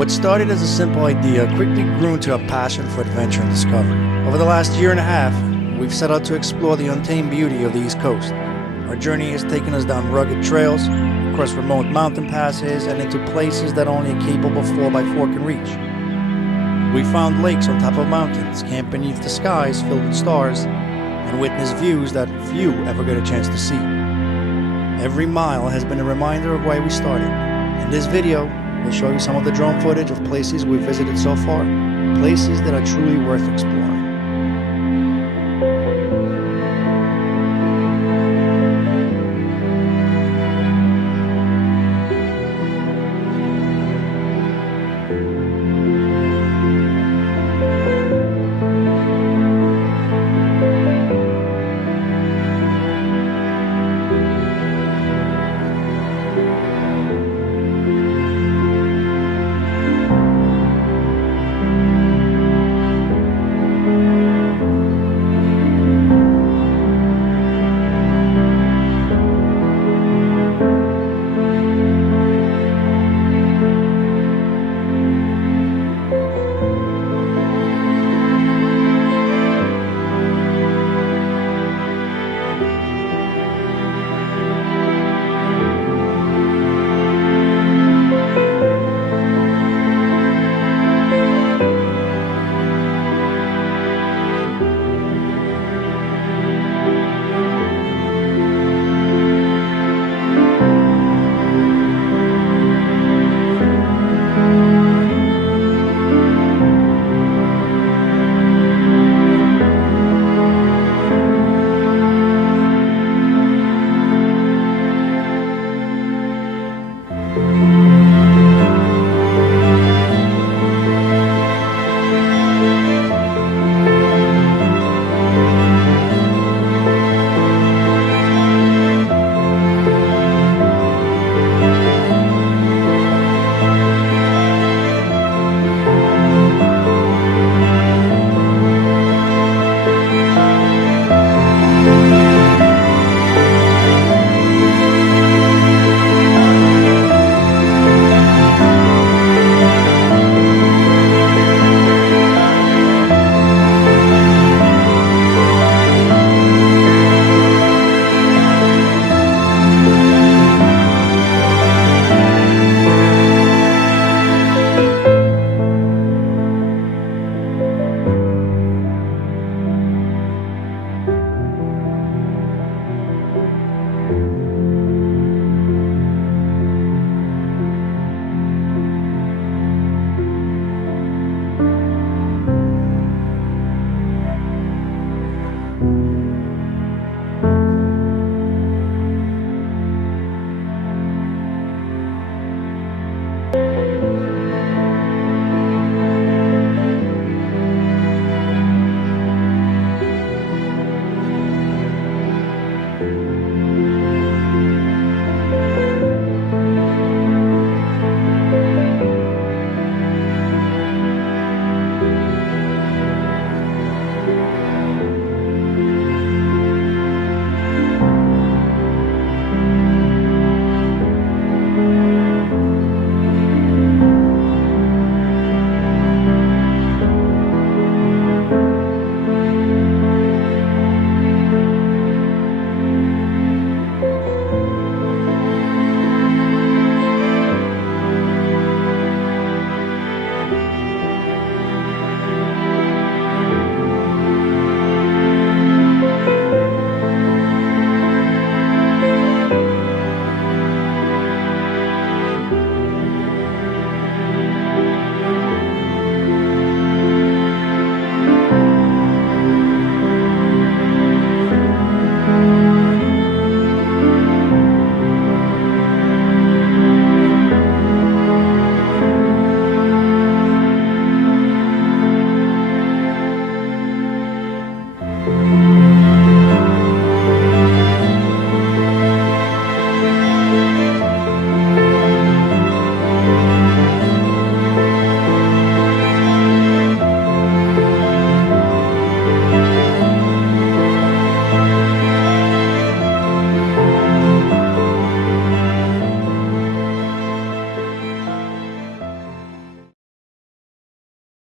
What started as a simple idea quickly grew into a passion for adventure and discovery. Over the last year and a half, we've set out to explore the untamed beauty of the East Coast. Our journey has taken us down rugged trails, across remote mountain passes, and into places that only a capable 4x4 can reach. We found lakes on top of mountains, camped beneath the skies filled with stars, and witnessed views that few ever get a chance to see. Every mile has been a reminder of why we started. In this video, we'll show you some of the drone footage of places we've visited so far, places that are truly worth exploring.